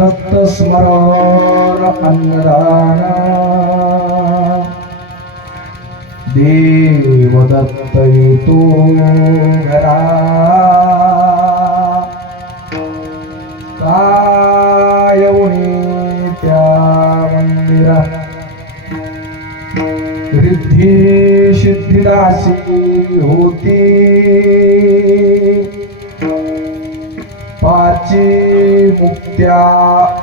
दत्त स्मरण अन्नदान देव दत्त येतो घरा काय उणी त्या मंदिरा रिद्धी सिद्धिदासी होती पाची मुक्त्या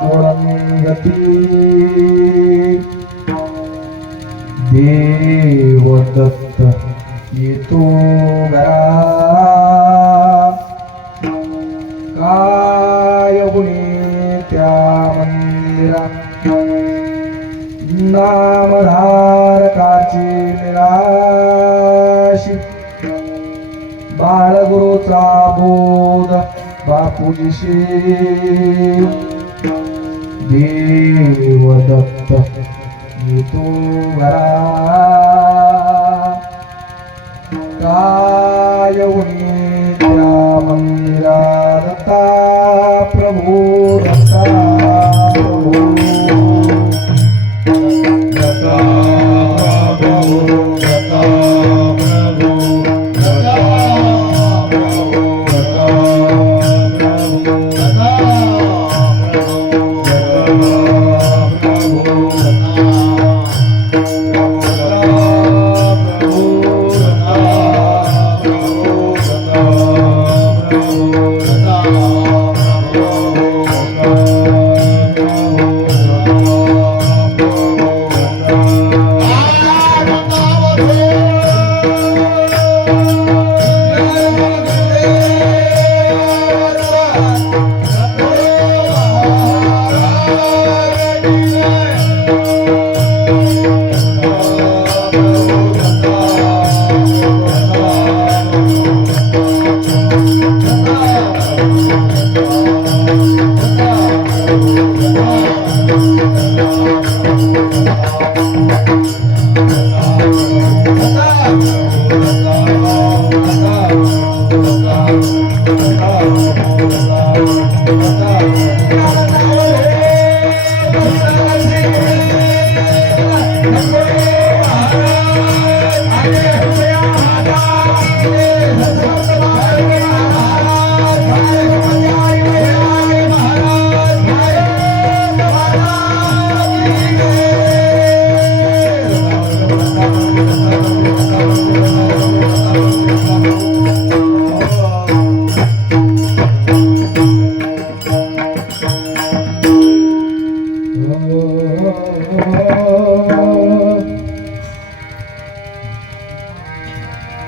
ओळंगती देव दत्त येतो घरा काय गुणी त्या मंदिरा नामधारकाची निराशी बाळगुरूचा बोध बापूजीशी देव दत्त येतो घरा काय उणी त्या मंदिरा दत्ता प्रभू दत्ता प्रभू दत्ता प्रभू दत्ता प्रभू दत्ता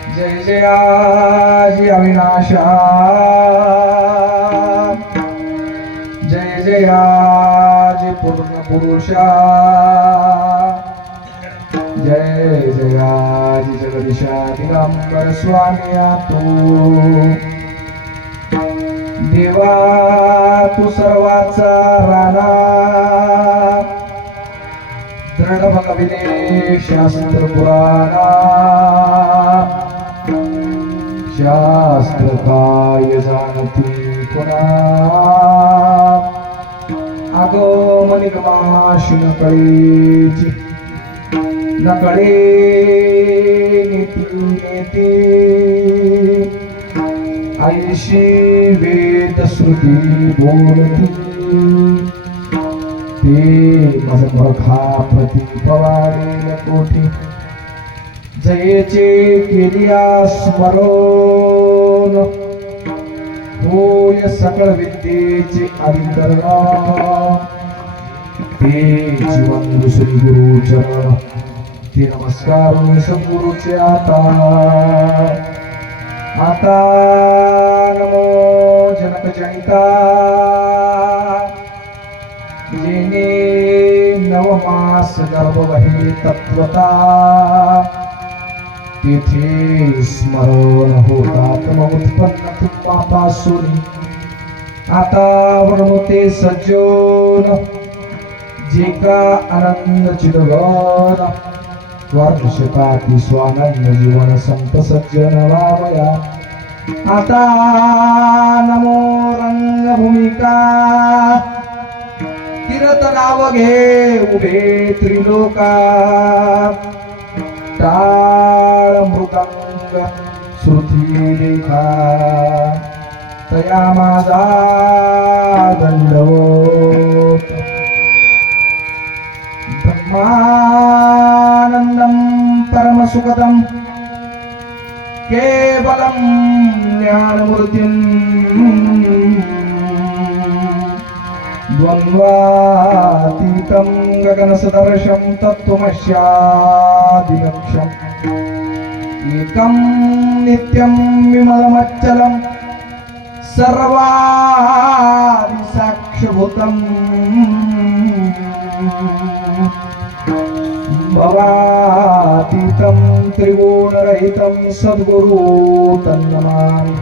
जय जयाजी अविनाशा जय जयाजी पूर्ण पुरुषा जय जयाजी जगदीशा दिगंबर स्वामी तू देवा तू सर्वाचा राणा दृढ भगविने शास्त्र पुराणा शास्त्र काय जाणती पुन्हा आगम निगमाशी नकळेची नकळे नीती नेती आईशी वेद श्रुती बोलती ते माझ मूर्खा प्रति पवारेल कोठी जयेचे केलिया स्मरण होय सकळ विद्येचे अधिकरण ते जीवन श्री गुरुचरण ते नमस्कार सद्गुरुचे आता नमो जनक जनिता जेने नवमास गर्भवही तत्वता तिथे स्मरण होतात मग उत्पन्न तुपापासून आता वर्णते सज्जन जे का आनंद चिदगन वर्षपाती स्वानंद जीवन संत सज्जन वावया आता नमो रंगभूमिका नाव घे उभे त्रिलोकात टाळ मृदंग श्रुती रेखा तया माझा दंडवत ब्रह्मानंदं परमसुखदं केवलं ज्ञानमूर्तिं द्वन्द्वातीतं गगनसदृशं तत्त्वमस्यादिलक्ष्यम् एकं नित्यं विमलमच्चलं सर्वादिसाक्ष्यभूतं भवातीतं त्रिगुणरहितं सद्गुरु तन्नमामि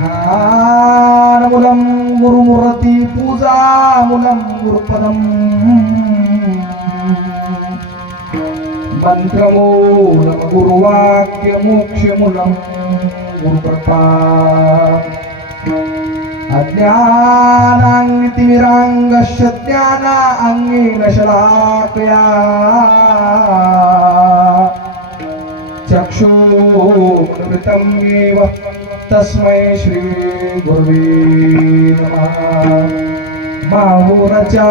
ध्यानमूलं गुरुमूर्ति पूजामूलं गुरुपदम् मंत्रमूलं गुरुवाक्यमोक्षमूलं गुरुकृपा अज्ञानान्तिमिराङ्गस्य ज्ञानाङ्गेन शलाकया चक्षुरुन्मिलितं येव तस्मै श्री गुरुवे नमः माहुरचा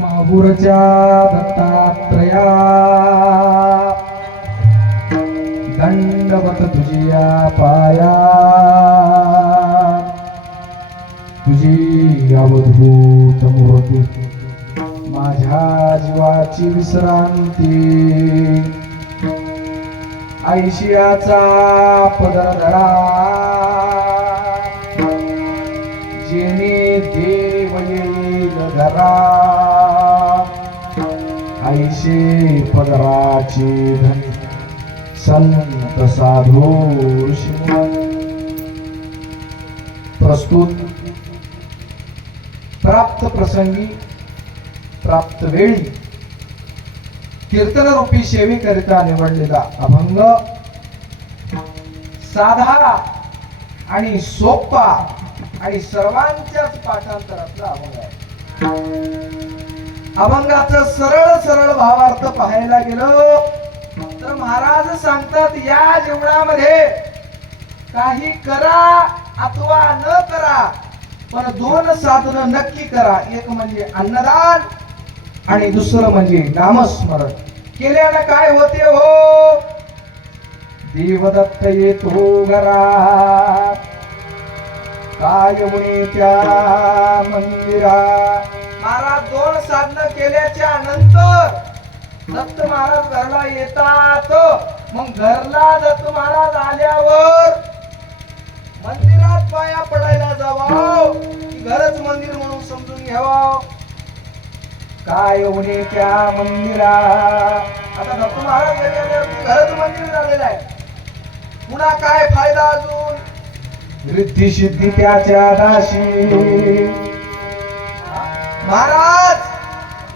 माहुरच्या दत्तात्रया दंडवत तुझिया पाया तुझी अवधूत मूर्ती माझ्या जीवाची विश्रांती ऐशियाचा पदर धरा जेणे देव येईल घरा ऐशे पदराची धनी संत साधू ऋषी प्रस्तुत प्राप्त प्रसंगी प्राप्त वेळी कीर्तन रूपी सेवेकरिता निवडलेला अभंग साधा आणि सोपा आणि सर्वांच्याच पाठांतरातला अभंग आहे. अभंगाचा सरळ सरळ भावार्थ पाहायला गेलो तर महाराज सांगतात या जीवनामध्ये काही करा अथवा न करा पण दोन साधन नक्की करा. एक म्हणजे अन्नदान आणि दुसरं म्हणजे नामस्मरण. केल्यानं काय होते हो? देवदत्त येतो घरात काय म्हणे त्या मंदिरा. महाराज दोन साधन केल्याच्या नंतर दत्त महाराज घरला येतात. मग घरला दत्त महाराज आल्यावर मंदिरात पाया पडायला जावाव की घरच मंदिर म्हणून समजून घ्यावा. काय म्हणे त्या मंदिरा. आता दत्त महाराज घरी आल्यावर घरच मंदिर झालेलं आहे. पुन्हा काय फायदा अजून? रिद्धी सिद्धी त्याच्या दाशी. महाराज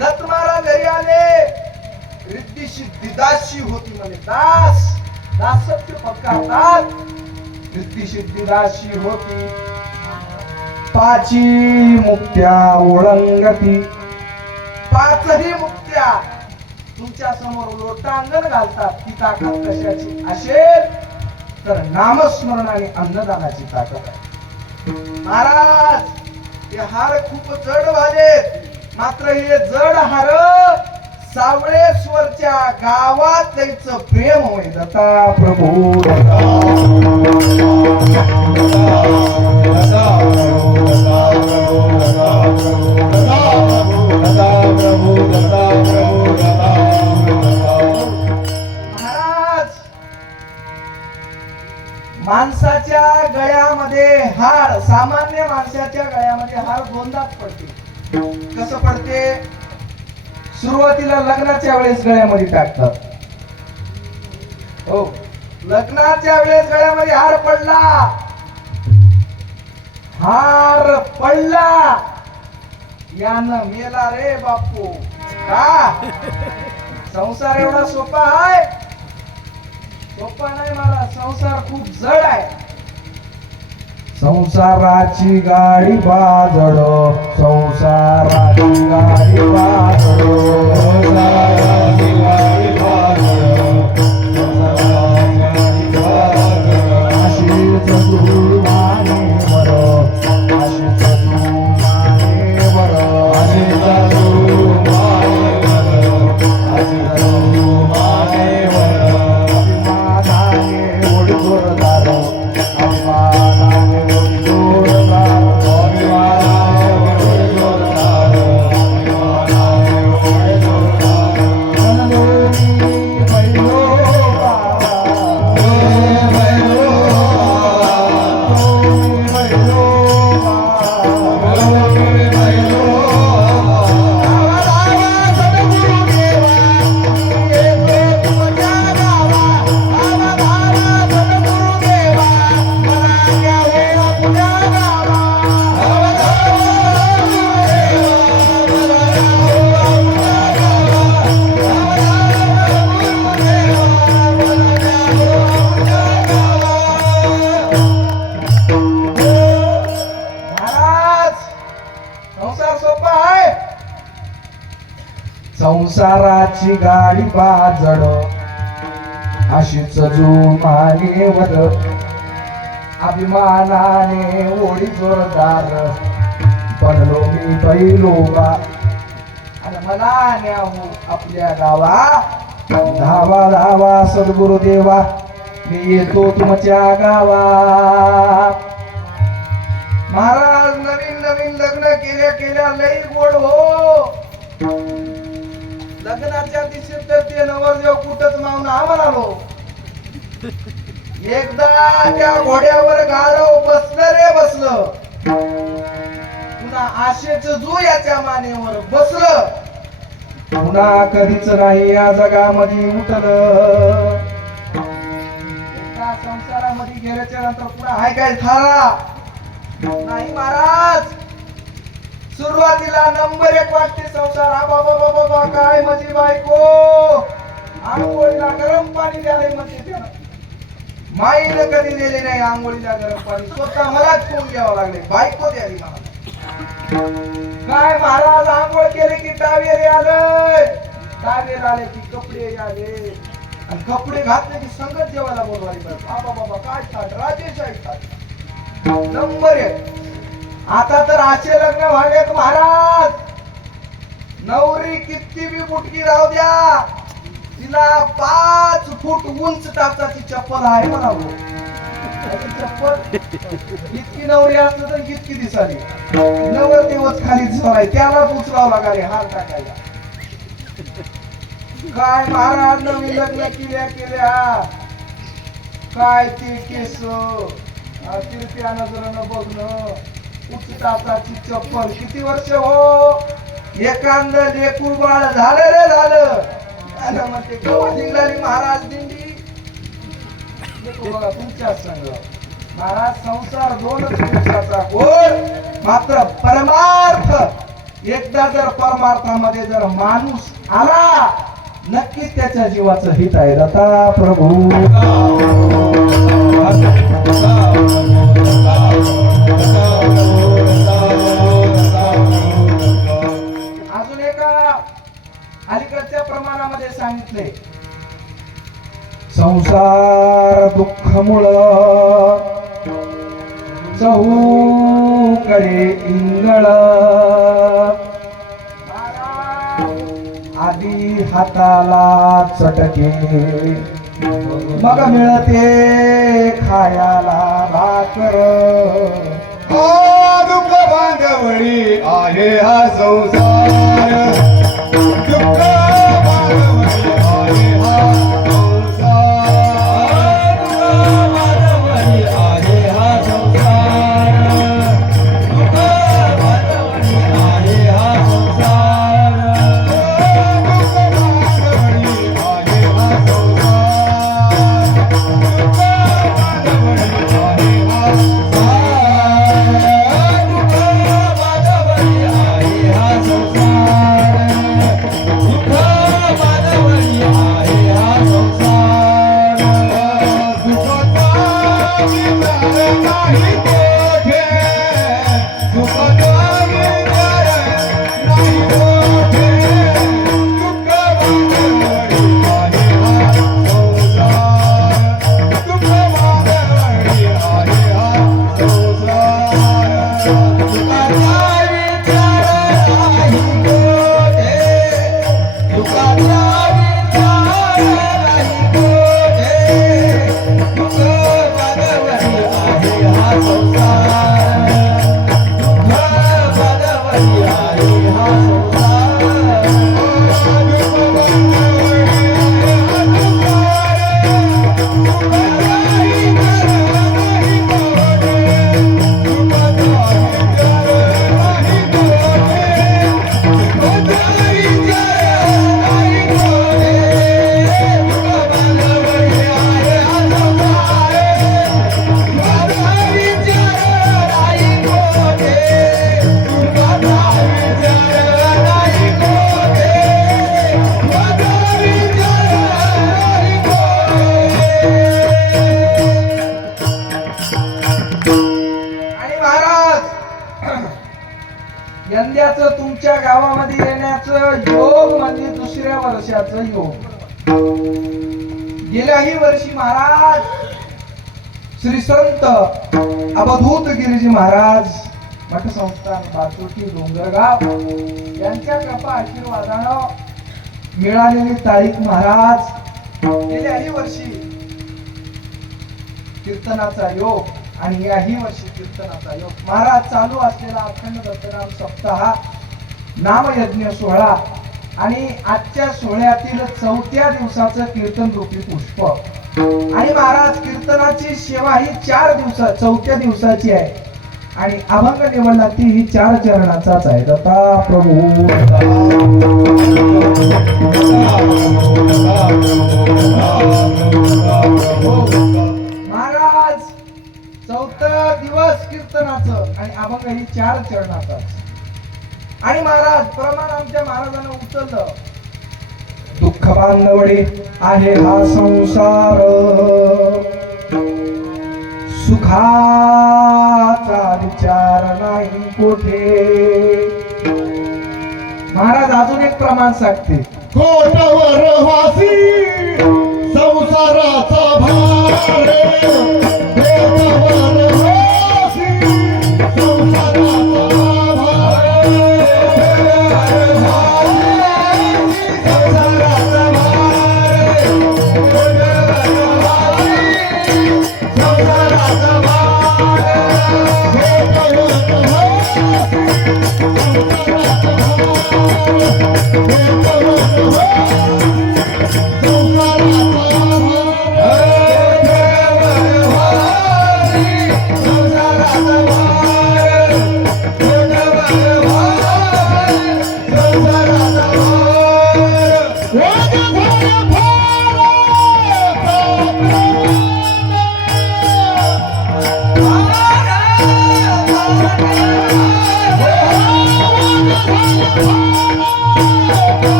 दत्त महाराज घरी आले रिद्धी सिद्धी दासी होती म्हणे. दास दासत्व पत्कारतात. रिद्धी सिद्धी दासी होती. पाची मुक्त्या ओळंगती, पाचही मुक्त्या तुमच्या समोर लोटांगण घालतात. ती ताकद कशाची असेल तर नामस्मरण आणि अन्नदानाची ताकद आहे. महाराज हे हार खूप जड वालेत, मात्र हे जड हार सावळेश्वरच्या गावात त्यांचं प्रेम होय. दत्ता प्रभू दत्ता महाराज माणसाच्या गळ्यामध्ये हार, सामान्य माणसाच्या गळ्यामध्ये हार दोनदाच पडते. कसं पडते? सुरुवातीला लग्नाच्या वेळेस गळ्यामध्ये टाकतात. हो, लग्नाच्या वेळेस गळ्यामध्ये हार पडला, हार पडला यानं मेला रे बापू. का संसार एवढा सोपा आहे? सोपा नाही मला, संसार खूप जड आहे. संसाराची गाडी बाजड, संसाराची गाडी बाजड, संसाराची गाडी बाजड, संसाराची गाडी बाजड. अशीच दूर मानेवर, अशीच दूर मानेवर, अशीच दूर मानेवर, अशीच दूर मानेवर. अभिमानाने ओढ जोरदार, अभिमानाने संसाराची गाडी बाजड, अशीच जुमानेवर, अभिमानाने ओढी जोरदार. बनलो मी बैलोबा आणि मला न्यावू आपल्या गावा. धावा धावा सद्गुरुदेवा, मी येतो तुमच्या गावा. महाराज नवीन नवीन लग्न केल्या केल्या लई गोड हो. लग्नाच्या दिवशी तर ते नवरदेव कुठंच मावून म्हणालो. एकदा त्या घोड्यावर गाढव बसलं रे बसलं, पुन्हा आशेच जू याच्या मानेवर बसलं, पुन्हा कधीच नाही या जगामध्ये उठलं. एका संसारामध्ये गेल्याच्या नंतर पुन्हा हाय काय थारा नाही महाराज. सुरुवातीला नंबर 1 वाटते संसार. बाबा बाबा काय माझी बायको आंघोळीला गरम पाणी द्यायला म्हणते त्यानं. माईनं कधी दिले नाही आंघोळीला गरम पाणी, स्वतः मलाच फोन घ्यावं लागले, बायको द्यावी मला. काय महाराज आंघोळ केले की टावेर आले, टावेर आले की कपडे आले, आणि कपडे घातले की संगत जेवायला बोलवायला. बाबा बाबा काय थाट राजेश आहे थाट. नंबर 1. आता तर असे लग्न व्हावेत महाराज, नवरी किती बी बुटकी राहू द्या, तिला 5 फूट उंच टाचाची चप्पल आहे म्हणावं. चप्पल इतकी नवरी असलं तर इतकी दिसाली. नवर दिवस खाली झोलाय, त्यालाच उचलावं लागाले हार टाकायला. काय महाराज नवीन लग्न केल्या केल्या, काय ते केस तिरप्या नजरेनं बघणं, टाचाची चप्पल. किती वर्ष हो, एखाद लेकरू बाळ झालं रे झालं, म्हणते केव्हा निघाली महाराज दिंडी. बघा तुमच्या संग महाराज संसार 2च दिवसाचा गोड, मात्र परमार्थ एकदा जर परमार्थामध्ये जर माणूस आला, नक्कीच त्याच्या जीवाचं हित आहे. दत्ता प्रभू इंगळ आधी हाताला चटके मग मिळते खायाला भाकर दुःख बांधवळी आहे हा संसार दुःख बांधवळी आहे हा संसार दुःख बांधवळी आहे हा संसार दुःख बांधवळी आहे हा संसार दुःख बांधवळी आहे हा संसार दुःख बांधवळी आहे हा यंदाचं तुमच्या गावामध्ये येण्याचं योग म्हणजे दुसऱ्या वर्षाचं योग गेल्याही वर्षी महाराज श्री संत अवधूत गिरीजी महाराज मठ संस्थान बाचोटी डोंगरगाव यांच्या कृपा आशीर्वादानं मिळालेली तारीख महाराज गेल्याही वर्षी कीर्तनाचा योग आणि याही वर्षी कीर्तनाचा योग महाराज चालू असलेला अखंड दत्तनाम सप्ताह नामयज्ञ सोहळा आणि आजच्या सोहळ्यातील 4थ्या दिवसाचं कीर्तन रूपी पुष्प आणि महाराज कीर्तनाची सेवा ही 4थ्या दिवसाची आहे आणि अभंग निवडला ती ही 4 चरणाचाच आहे दत्ता प्रभू महाराज 4था दिवस कीर्तनाचं आणि अभंग ही 4 चरणाचाच आणि महाराज प्रमाण आमच्या महाराजांना उचललं दुःख बांधवडे आहे हा संसार सुखाचा विचार नाही कोठे महाराज अजून एक प्रमाण सांगते कोटावर वासी संसाराचा भार कोटावर वासी संसाराचा भार संसाराचा भार संसाराचा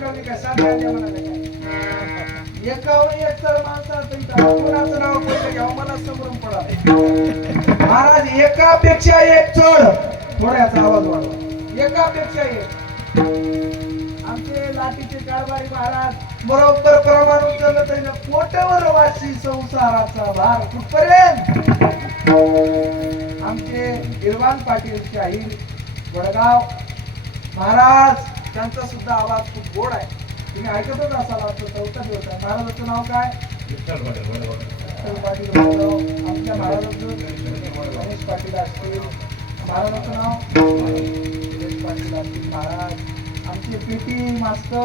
सांगावली काय सांगायला म्हणाले काय एकावर एक चढ माणसाचं इथं कोणाचं नाव पहिलं घ्यावं मला समोरून पडा महाराज एकापेक्षा एक चढ थोड्याचा आवाज वाढवा एकापेक्षा एक आमचे लाटीचे कारभारी महाराज बरोबर प्रमाण उचलत आहे पोटावर वाशी संसाराचा भार कुठपर्यंत आमचे इरवान पाटील शाहीर वडगाव महाराज त्यांचा सुद्धा आवाज खूप गोड आहे तुम्ही ऐकतच असाल आमचं चौथा दिवस आहे महाराजांचं नाव काय विठ्ठल पाटील वडगाव आमच्या महाराजांचं गणेश पाटील असतील महाराजांचं नाव गणेश पाटील असतील महाराज आमचे पीटी मास्टर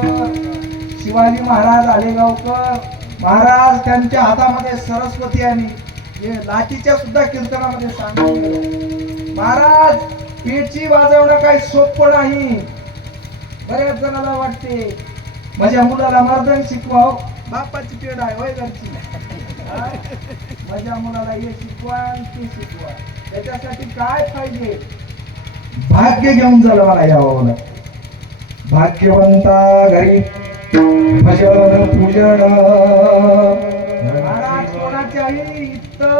शिवाजी महाराज आलेगावकर महाराज त्यांच्या हातामध्ये सरस्वती आणि हे लाठीच्या सुद्धा कीर्तनामध्ये सांगून गेलो महाराज पेची वाजवणं काही सोपं नाही बऱ्याच जणाला वाटते माझ्या मुलाला मर्दन शिकवाव बापाची पेड आहे होय घरची हा? माझ्या मुलाला हे शिकवा आणि ते शिकवा त्याच्यासाठी काय पाहिजे भाग्य घेऊन झालं मला यावं भाग्यवंता घरी भजन पूजन महाराज कोणाच्याही इथं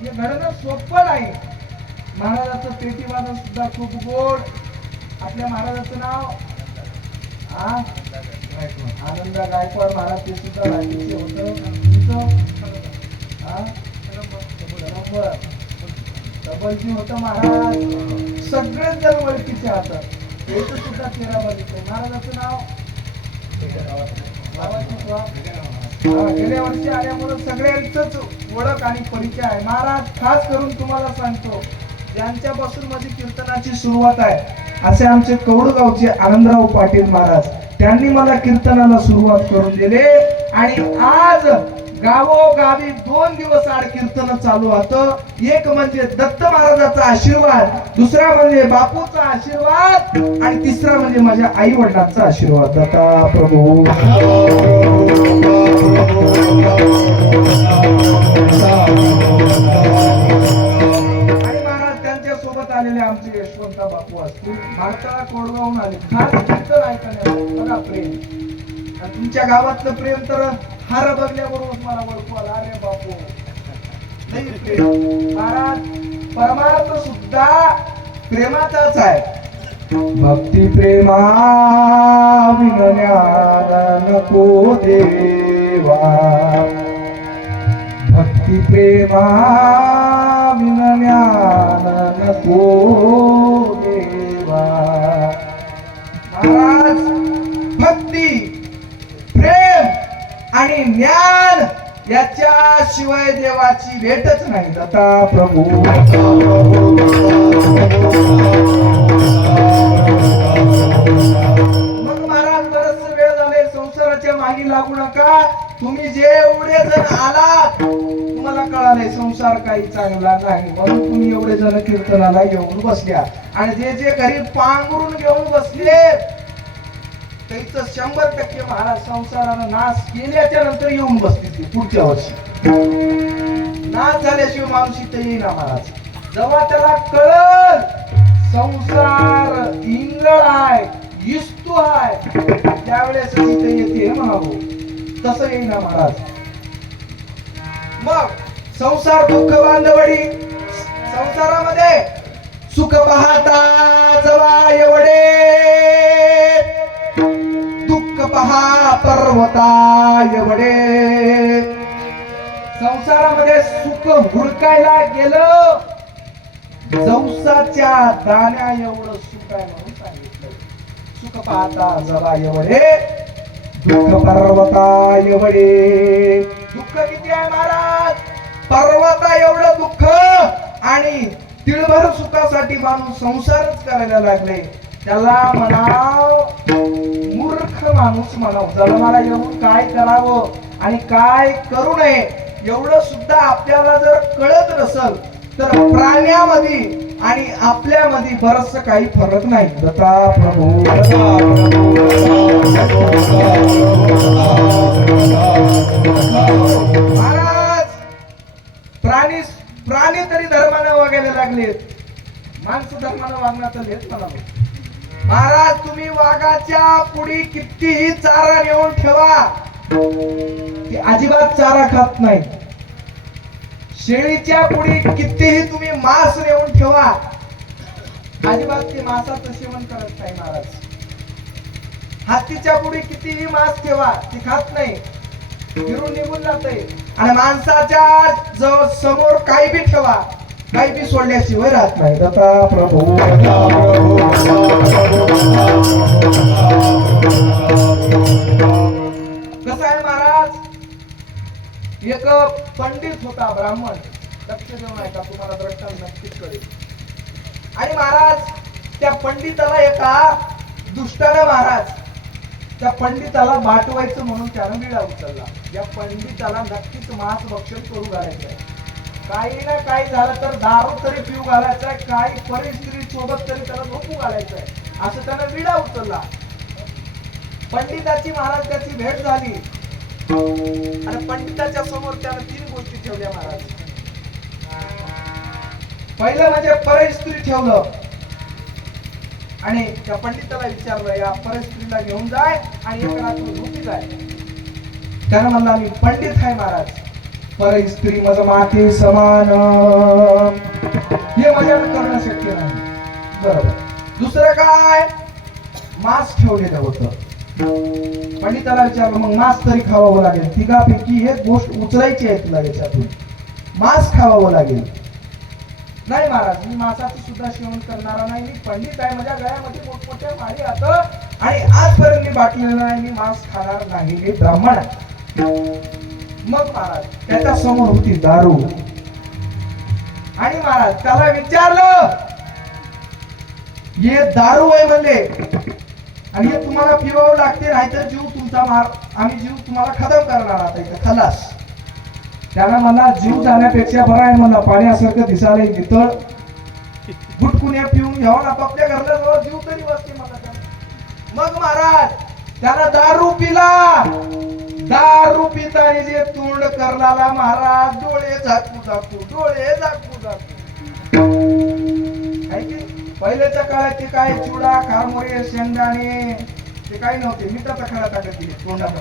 हे घडणं सोपं नाही महाराजाचं पेटीवादन सुद्धा खूप गोड आपल्या महाराजाचं नाव आनंद गायकवाड महाराज ते सुद्धा राजकीय होतं डबलजी होतं महाराज सगळेच जण ओळखीचे हातात त्याचं सुद्धा चेहरा बघितलं महाराजाचं नाव गेल्या वर्षी आल्यामुळे सगळ्यांचंच ओळख आणि परिचय आहे महाराज खास करून तुम्हाला सांगतो ज्यांच्यापासून माझी कीर्तनाची सुरुवात आहे असे आमचे कौडगावचे आनंदराव पाटील महाराज त्यांनी मला कीर्तनाला सुरुवात करून दिले आणि आज गावोगावी 2 दिवस आड कीर्तन चालू होतं एक म्हणजे दत्त महाराजाचा आशीर्वाद दुसरा म्हणजे बापूचा आशीर्वाद आणि तिसरा म्हणजे माझ्या आई वडिलांचा आशीर्वाद दत्ता प्रभू आणि महाराज त्यांच्या सोबत आलेले आमचे यशवंता बापू असतील भारताला कोडगावून आले खास कीर्तन ऐकण्याला बघा प्रेम आणि तुमच्या गावातलं प्रेम तर हार बघल्याबरोबर मला ओळखू आला अरे बापू नाही प्रेम महाराज परमार्थ सुद्धा प्रेमाचाच आहे भक्ती प्रेमा विज्ञान नको देवा भक्ती प्रेमा विज्ञान नको देवा महाराज भक्ती प्रेम आणि ज्ञान याच्याशिवाय देवाची भेटच नाही दत्ता प्रभू मग महाराज बरच वेळ झाले संसाराच्या मागे लागू नका तुम्ही जेवढे जण आलात तुम्हाला कळाले संसार काही चांगला नाही म्हणून तुम्ही एवढे जण कीर्तनाला येऊन बसल्या आणि जे जे घरी पांघरून घेऊन बसले त्याचं 100% महाराज संसारानं नाश केल्याच्या नंतर येऊन बसतील ते पुढच्या वर्षी नाश झाल्याशिवाय माणूस इथं येईना महाराज जेव्हा त्याला कळल संसार इंगळ आहे इस्तू आहे त्यावेळेस इथे येते म्हणावं तसं येईना महाराज मग संसार दुःख बांधवडी संसारामध्ये सुख पाहता जवा एवढे दुःख पहा पर्वता एवढे संसारामध्ये सुख हुडकायला गेलं जवसाच्या दाण्या एवढं सुख आहे म्हणून सांगितलं सुख पाहता जवा एवढे दुःख पर्वता एवढे दुःख किती आहे महाराज पर्वता एवढं दुःख आणि तिळभर सुखासाठी माणूस संसारच करायला लागले त्याला म्हणाव मूर्ख माणूस म्हणाव जन्माला येऊन काय करावं आणि काय करू नये एवढं सुद्धा आपल्याला जर कळत नसल तर प्राण्यामध्ये आणि आपल्यामध्ये बरच काही फरक नाही दत्ता प्रभू महाराज प्राणी तरी धर्माने वागायला लागलेत माणसं धर्माने वागणार तर हेच मला महाराज तुम्ही वाघाच्या पुढी कितीही चारा नेऊन ठेवा ती अजिबात चारा खात नाही. शेळीच्या पुढे कितीही तुम्ही मांस नेऊन ठेवा अजिबात ती मांसाचं सेवन करत नाही महाराज. हत्तीच्या पुढे कितीही मांस ठेवा ती खात नाही, फिरून निघून जाते. आणि माणसाच्या जवळ समोर काही बी ठेवा काही बी सोडल्याशिवाय राहत नाही. दत्ता प्रभू कसं आहे महाराज, एक पंडित होता ब्राह्मण, लक्ष देऊन ऐका तुम्हाला दृष्टांत नक्कीच कळेल. आणि महाराज त्या पंडिताला एका दुष्टाने महाराज त्या पंडिताला बाटवायचं म्हणून त्यानं विडा उचलला. या पंडिताला नक्कीच मांस भक्षण करू घालायचं आहे. काही ना काही झालं तर दारू तरी पिऊ घालायचं आहे, काही परिस्थिती सोबत तरी त्याला झोपू घालायचं आहे, असं त्यानं विडा उचलला. पंडिताची महाराज त्याची भेट झाली आणि पंडिताच्या समोर त्यानं 3 गोष्टी ठेवल्या महाराज. पहिलं म्हणजे परिस्थिती ठेवलं आणि त्या पंडिताला विचारलं या परिस्थितीला घेऊन जाय आणि एक रात्र झोपी जाय. त्यानं म्हणला मी पंडित आहे महाराज, परिस्त्री मज माते समान हे माझ्याकडे करणं शक्य नाही. बरोबर. दुसरं काय, मांस ठेवलेलं होतं. पंडिताला विचारलं मग मांस तरी खावावं लागेल, तिघापैकी एक गोष्ट उचलायची आहे तुला, याच्यातून मांस खावावं लागेल. नाही महाराज मी मांसाचं सुद्धा सेवन करणारा नाही, मी पंडित आहे, माझ्या गळ्यामध्ये मोठमोठ्या माळी असतं आणि आजपर्यंत मी बाटलेलं नाही, मी मांस खाणार नाही, मी ब्राह्मण आहे. मग महाराज त्याच्या समोर होती दारू आणि महाराज त्याला विचारलं हे दारू आहे म्हणले आणि हे तुम्हाला पिवावं लागते नाहीतर जीव तुमचा आम्ही जीव तुम्हाला खतम करणार आता इथं खलास. त्याला मला जीव जाण्यापेक्षा बरं आहे मला पाण्यासारखं दिसायला नितळ गुटकुन्या पिऊन घ्यावं ना पप्प्या घरला जवळ जीव तरी बसते मला. मग महाराज त्याला दारू पिला. दारू पिताने जे तोंड करलाला महाराज डोळे झाकू झाकू पहिल्याच्या काळात ते काय चुडा खारमोरे शेंगदाणे ते काही नव्हते, मिठाचा खडा टाकत दिले तोंडात.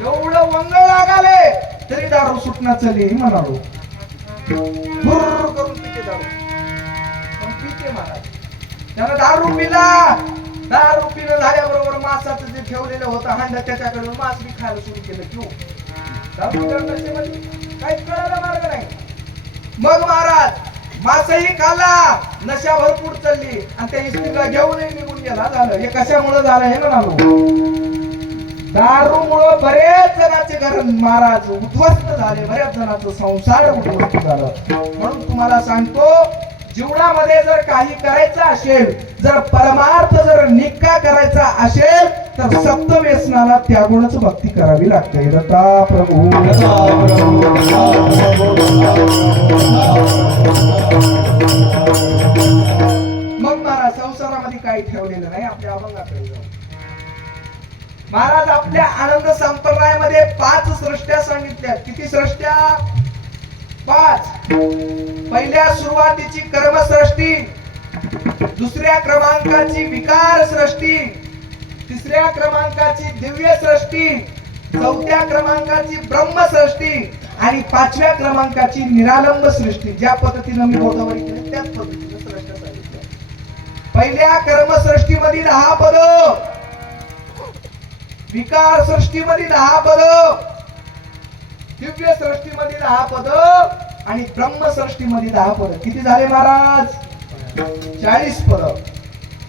एवढं वंगळ लागाले तरी दारू सुटणार चली म्हणालो. करून पिते दारू, पण पिते महाराज. त्यानं दारू पिला. दारू पिणं झाल्याबरोबर मांसाचं जे ठेवलेलं होतं हांड त्याच्याकडे मांस बी खायला सुरू केलं. क्यों दारू काहीच कळायला मार्ग नाही. मग महाराज मांसही खाल्ला, नशा भरपूर चालली आणि त्या इस्त्रीला घेऊनही निघून गेला. झालं हे कशामुळे झालं हे म्हणालो, दारूमुळे बरेच जणांचे घर महाराज उद्ध्वस्त झाले, बऱ्याच जणांचं संसार उद्ध्वस्त झालं. म्हणून तुम्हाला सांगतो जीवनामध्ये जर काही करायचं असेल, जर परमार्थ जर निका करायचा असेल तर सप्त व्यसनाला त्यागूनच भक्ती करावी लागते. दत्ता प्रभू मग महाराज संसारामध्ये काही ठेवलेलं नाही. आपल्या अभंगाकडे जाऊ. महाराज आपल्या आनंद संप्रदायामध्ये 5 सृष्ट्या सांगितल्या. किती सृष्ट्या? 5. पहिल्या सुरुवातीची कर्मसृष्टी, दुसऱ्या क्रमांकाची विकार सृष्टी, तिसऱ्या क्रमांकाची दिव्य सृष्टी, चौथ्या क्रमांकाची ब्रह्म सृष्टी आणि 5व्या क्रमांकाची निरालंब सृष्टी. ज्या पद्धतीने मी गोदावरी केली त्याच पद्धतीने सृष्ट्या सांगितल्या. पहिल्या कर्मसृष्टीमध्ये 10 पद, विकार सृष्टीमध्ये 10 पद, दिव्य सृष्टीमध्ये 10 पद आणि ब्रह्म सृष्टीमध्ये 10 पद. किती झाले महाराज? 40 पद.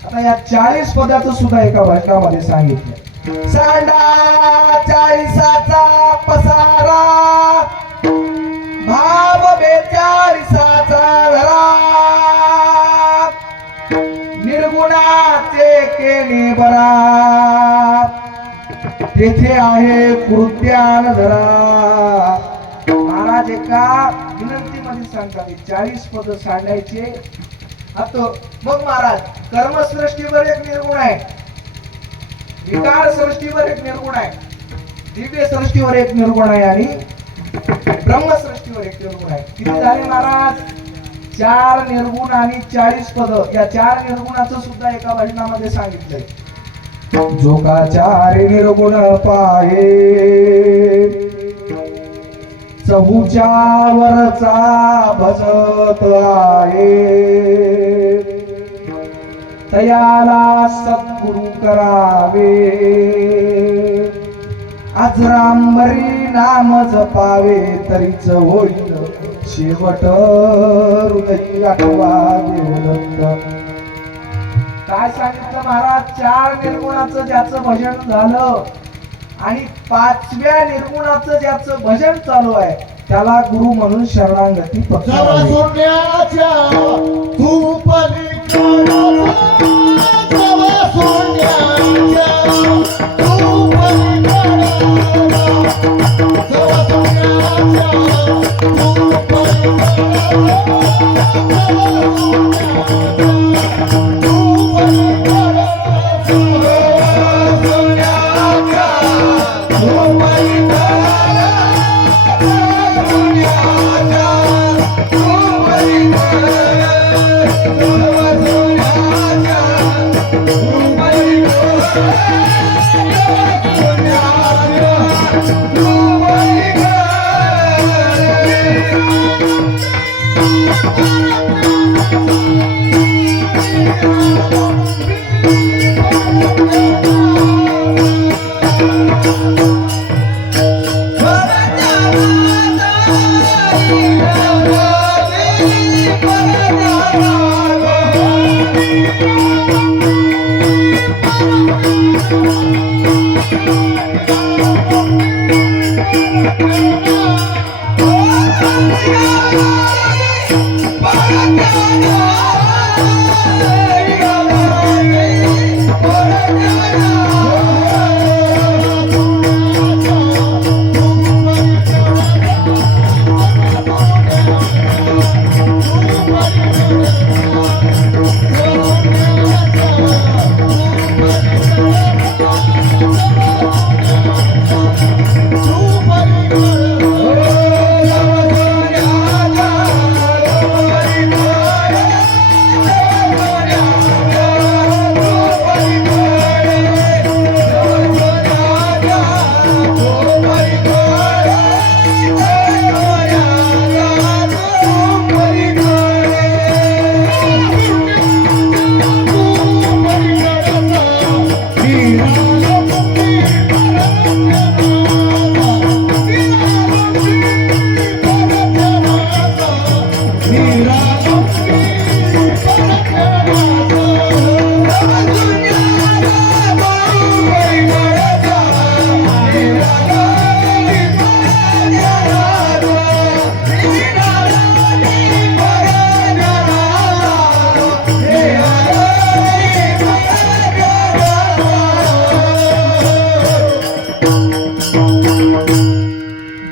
आता या 40 पदाचं सुद्धा एका भाषणामध्ये सांगितलं. सांडा 40चा पसारा, भाव 42चा धरा, निर्गुणाचे केले बरा, तेथे आहे कृत्यान धरा. महाराज एका विनंतीमध्ये सांगतात 40 पद सांगायचे. आता मग महाराज कर्मसृष्टीवर एक निर्गुण आहे, विकार सृष्टीवर एक निर्गुण आहे, दिव्य सृष्टीवर एक निर्गुण आहे आणि ब्रह्मसृष्टीवर एक निर्गुण आहे. किती झाले महाराज? 4 निर्गुण आणि 40 पद. या 4 निर्गुणाचं सुद्धा एका भाषणामध्ये सांगितलंय. जोगाचारी निर्गुण पाहे चहूच्या वरचा भजत आहे तयाला सद्गुरु करावे अजरामरी नाम जपावे तरीच होईल शेवट हृदयी आठवा देवदत्त. काय सांगितलं महाराज? 4 निर्गुणाचं ज्याचं भजन झालं आणि 5व्या निर्गुणाचं ज्याचं भजन चालू आहे त्याला गुरु म्हणून शरणागती जवा पत्करावी. सोन्याच्या तू पलीकडचा, जवा सोन्याच्या तू पलीकडचा, जवा सोन्याच्या तू पलीकडचा,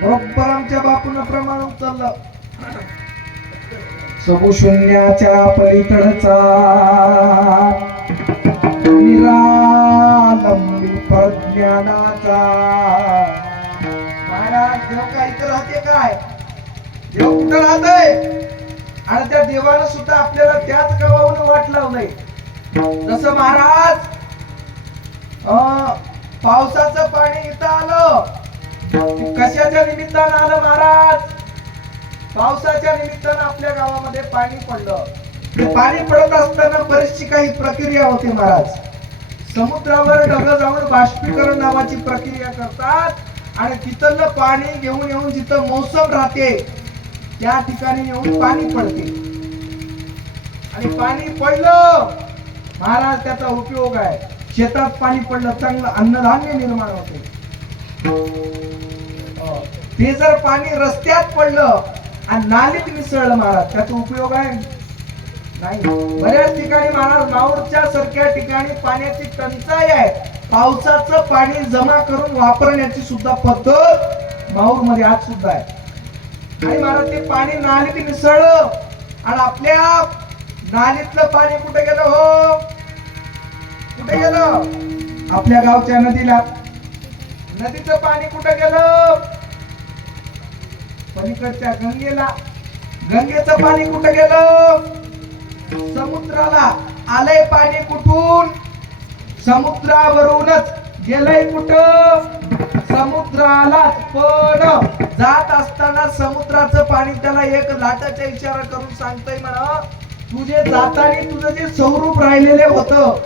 बरोबर आमच्या बापून प्रमाण उचललं. सबू शून्याच्या पलीकडचा निरालंबी प्रज्ञानाचा. महाराज देव काय इथं राहते काय? देव कुठं राहतंय? आणि त्या देवानं सुद्धा आपल्याला त्याच गावाहून वाट लावलंय. जसं महाराज पावसाचं पाणी इथं आलं, कशाच्या निमित्तानं आलं महाराज? पावसाच्या निमित्तानं आपल्या गावामध्ये पाणी पडलं. ते पाणी पडत असताना बरीचशी काही प्रक्रिया होते महाराज. समुद्रावर ढग जाऊन बाष्पीकरण नावाची प्रक्रिया करतात आणि तिथलं पाणी घेऊन येऊन जिथं मौसम राहते त्या ठिकाणी येऊन पाणी पडते. आणि पाणी पडलं महाराज त्याचा उपयोग आहे. शेतात पाणी पडलं चांगलं अन्नधान्य निर्माण होते. ते जर पाणी रस्त्यात पडलं आणि नालीत मिसळलं महाराज त्याचा उपयोग आहे नाही. बऱ्याच ठिकाणी महाराज माऊरच्या सारख्या ठिकाणी पाण्याची टंचाई आहे. पावसाचं पाणी जमा करून वापरण्याची सुद्धा पद्धत माऊर मध्ये आज सुद्धा आहे. आणि महाराज ते पाणी नालीत मिसळलं आणि आपल्या नालीतलं पाणी कुठे गेलं? हो कुठे गेलं? आपल्या गावच्या नदीला. नदीचं पाणी कुठे गेलं? पलीकडच्या गंगेला. गंगेचं पाणी कुठे गेलं? समुद्राला. आलंय पाणी कुठून? समुद्रावरूनच गेलंय कुठं? समुद्रालाच. पण जात असताना समुद्राचं पाणी त्याला एक लाटाचा इशारा करून सांगतय म्हणा, तुझे जातानी तुझं जे स्वरूप राहिलेले होतं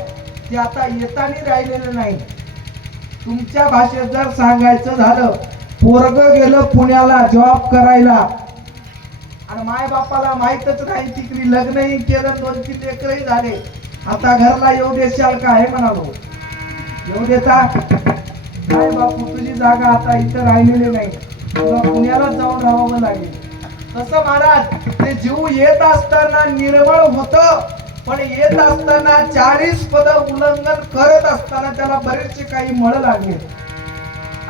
ते आता येतानी राहिलेलं नाही. तुमच्या भाषेत जर सांगायचं झालं, पोरग गेलं पुण्याला जॉब करायला आणि माय बापाला माहीतच नाही, तिकडे लग्नही केलं, 2-3 लेकरही झाले. आता घरला येऊ देशाल का? हे म्हणालो, येऊ देता काय बापू, तुझी जागा आता इथं राहिलेली नाही, तुला पुण्याला जाऊन राहावं लागेल. तसं महाराज ते जीव येत असताना निर्मळ होत, पण येत असताना 40 पद उल्लंघन करत असताना त्याला बरेचसे काही मळ लागले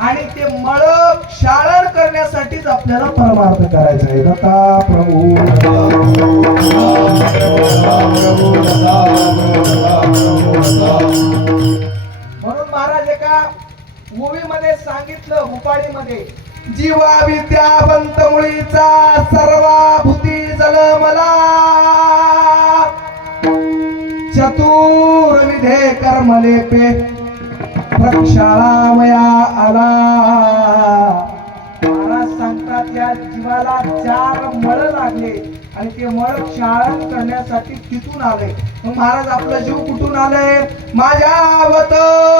आणि ते मळ क्षालन करण्यासाठीच आपल्याला परमार्थ करायचा आहे. दत्ता प्रभू म्हणून महाराज एका मूवीमध्ये सांगितलं, भूपाळीमध्ये, जीवा विद्यावंत मुळीचा सर्वाभूती जलमला, चतुर विधे कर्मलेपे प्रक्षाळामया आला. महाराज सांगतात या जीवाला 4 मळ लागले आणि ते मळ क्षालन करण्यासाठी तिथून आले. मग महाराज आपला जीव कुठून आलाय? माझ्या वतनाचे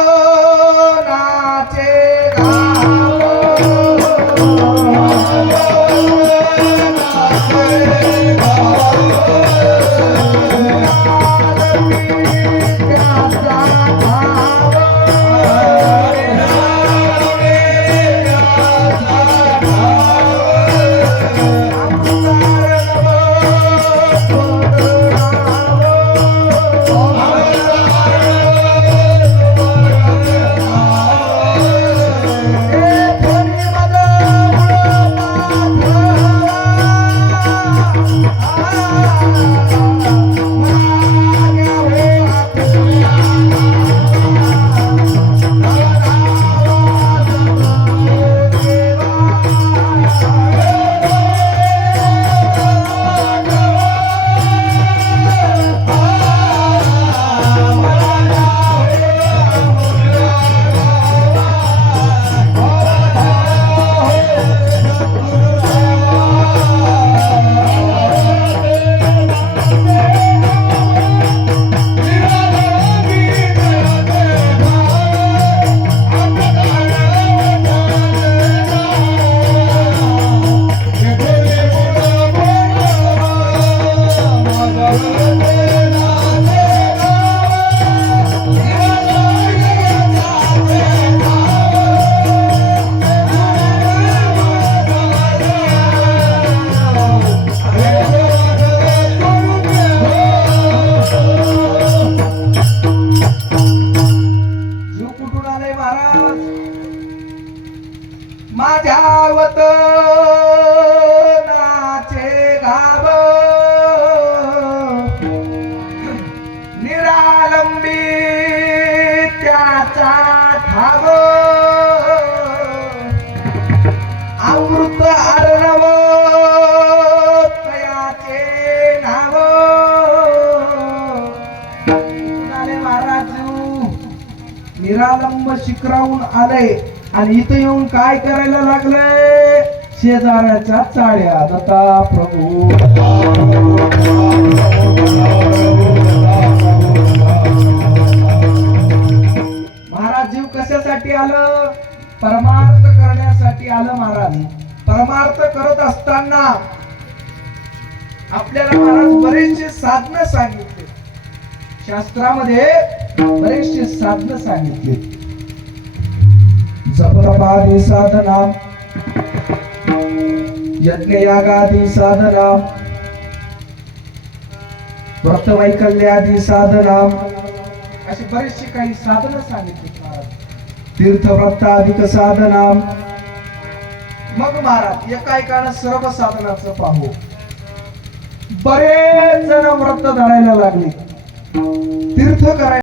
अमृत अर्णव तयाचे नाव. महाराज निरालंब शिखराहून आले आणि इथं येऊन काय करायला लागले? शेजाऱ्याच्या चाळ्या. दत्ता प्रभू महाराज जीव कशासाठी आलं? परमार्थ करण्यासाठी आलं. महाराज परमार्थ करत असताना आपल्याला महाराज बरेचसे साधन सांगितले, शास्त्रामध्ये बरेचसे साधन सांगितले. जपतपादी साधना, यज्ञयागादी साधना, व्रतवैकल्यादी साधना, अशी बरीचशी काही साधनं सांगितली महाराज. तीर्थव्रताधिक साधना. मग महाराज एकाएकानं सर्व साधनाचं पाहू. बरेच जण व्रत धरायला लागले, तीर्थ करायला